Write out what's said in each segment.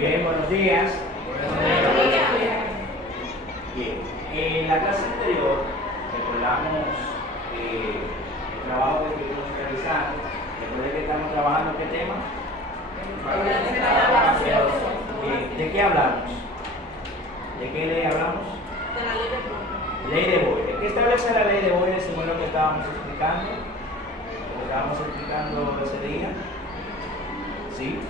Bien, buenos días. Bien, en la clase anterior recordamos el trabajo que estuvimos realizando. Recuerden que estamos trabajando ¿qué tema? Bien, ¿de qué hablamos? ¿De qué ley hablamos? De la ley de Boyle. Ley de Boyle. ¿Qué establece la ley de Boyle según lo que estábamos explicando? Lo que estábamos explicando ese día. ¿Sí?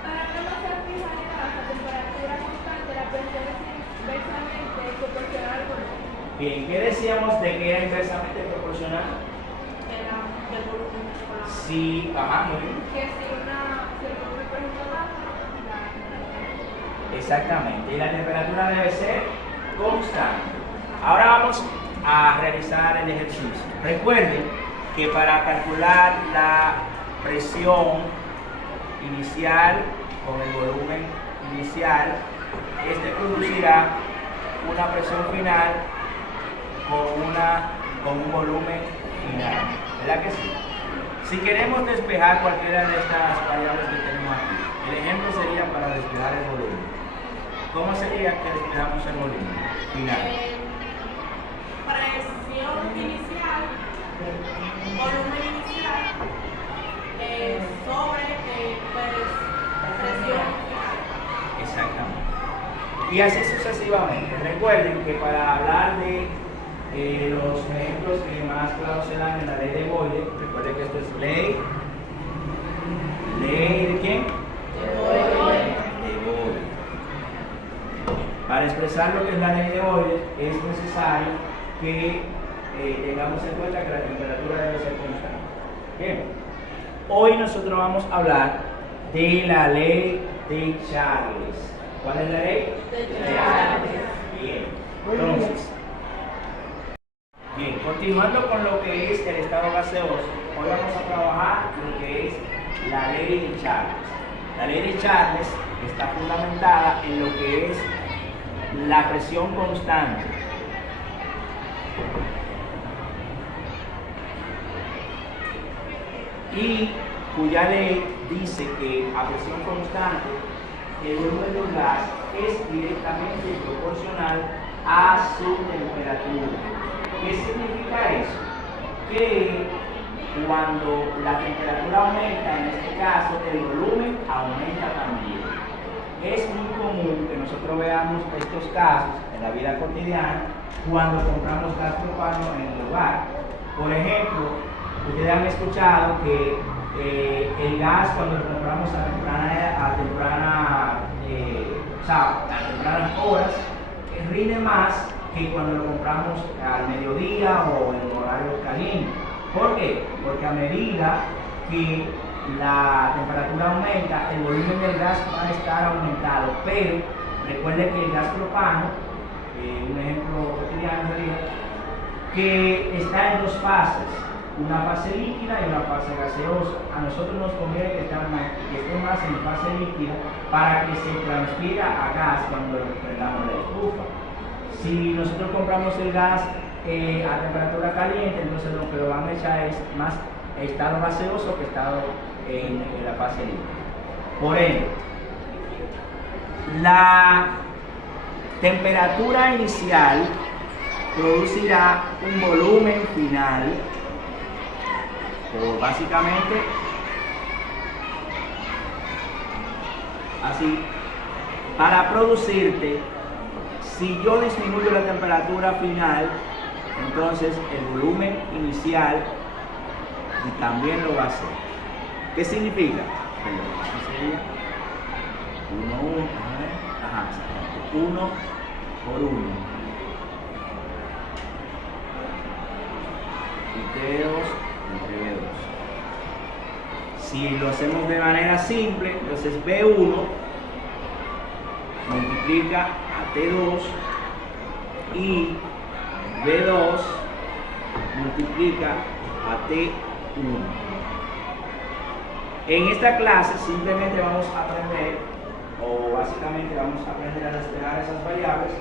Para una masa fija de gas a temperatura constante, la presión es inversamente proporcional al volumen. Bien, ¿qué decíamos de que era inversamente proporcional? Del volumen. Sí, ajá, muy bien. Que si el volumen por ejemplo baja, la temperatura. Exactamente, y la temperatura debe ser constante. Ahora vamos a realizar el ejercicio. Recuerden que para calcular la presión inicial con el volumen inicial, este producirá una presión final con un volumen final. ¿Verdad que sí? Si queremos despejar cualquiera de estas variables que tenemos aquí, el ejemplo sería para despejar el volumen. ¿Cómo sería que despejamos el volumen final? Presión inicial, volumen inicial, sobre presión final. Exactamente. Y así sucesivamente. Recuerden que para hablar de los ejemplos que más claros se dan en la ley de Boyle, recuerden que esto es ley de quién? De Boyle. De Boyle. Para expresar lo que es la ley de Boyle es necesario que tengamos en cuenta que la temperatura debe ser constante. Bien. Hoy nosotros vamos a hablar de la ley de Charles. ¿Cuál es la ley? De Charles. Bien. Entonces, bien, continuando con lo que es el estado gaseoso, hoy vamos a trabajar lo que es la ley de Charles. La ley de Charles está fundamentada en lo que es la presión constante. Y cuya ley dice que a presión constante el volumen de un gas es directamente proporcional a su temperatura. ¿Qué significa eso? Que cuando la temperatura aumenta, en este caso, el volumen aumenta también. Es muy común que nosotros veamos estos casos en la vida cotidiana cuando compramos gas propano en el hogar. Por ejemplo, ustedes han escuchado que el gas cuando lo compramos a tempranas horas rinde más que cuando lo compramos al mediodía o en horarios calientes. ¿Por qué? Porque a medida que la temperatura aumenta, el volumen del gas va a estar aumentado, pero recuerde que el gas propano, un ejemplo cotidiano sería, que está en dos fases, una fase líquida y una fase gaseosa. A nosotros nos conviene que esté más en fase líquida para que se transfiera a gas cuando prendamos la estufa. Si nosotros compramos el gas a temperatura caliente, entonces lo que lo van a echar es más estado gaseoso que estado en la fase líquida. Por ende, la temperatura inicial producirá un volumen final, o básicamente así, para producirte, si yo disminuyo la temperatura final, entonces el volumen inicial también lo va a hacer. ¿Qué significa? Uno por uno. Y T2 entre B2. Si lo hacemos de manera simple, entonces B1 multiplica a T2 y B2 multiplica a T1. En esta clase simplemente vamos a aprender, o básicamente vamos a aprender a despejar esas variables,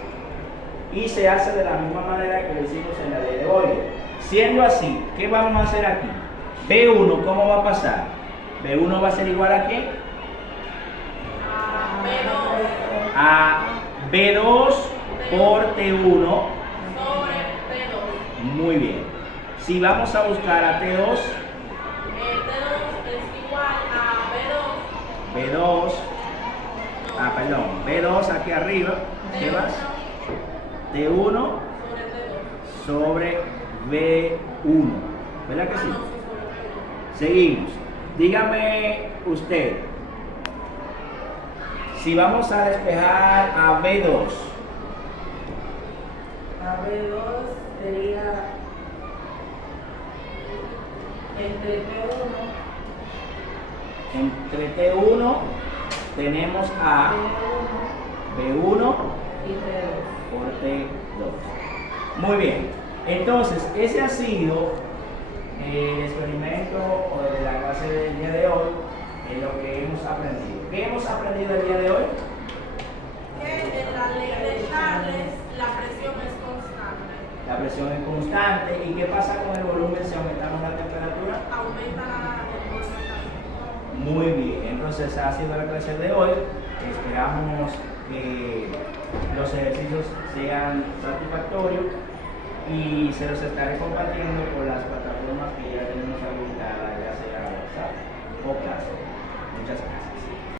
y se hace de la misma manera que lo hicimos en la ley de Boyle. Siendo así, ¿qué vamos a hacer aquí? B1, ¿cómo va a pasar? B1 va a ser igual a qué? A B2 A B2 por T1. sobre T2. Muy bien. Si vamos a buscar a T2, T2 es igual a B2, perdón, B2 aquí arriba, ¿qué más? T1 B2 sobre sobre T2. B1, ¿verdad que sí? No, sí, sobre T2. Seguimos. Dígame usted, si vamos a despejar a B2, A B2 sería entre entre T1 tenemos a B1 B1 y T2. por T2. Muy bien. Entonces, ese ha sido el experimento o de la clase del día de hoy, en lo que hemos aprendido. ¿Qué hemos aprendido el día de hoy? Que en la ley de Charles la presión es constante. La presión es constante. ¿Y qué pasa con el volumen si aumentamos la temperatura? Aumenta el volumen. Muy bien. Entonces, ha sido la clase de hoy. Esperamos que los ejercicios sean satisfactorios y se los estaré compartiendo por las plataformas que ya tenemos habilitadas, ya sea WhatsApp o Classroom. Muchas gracias.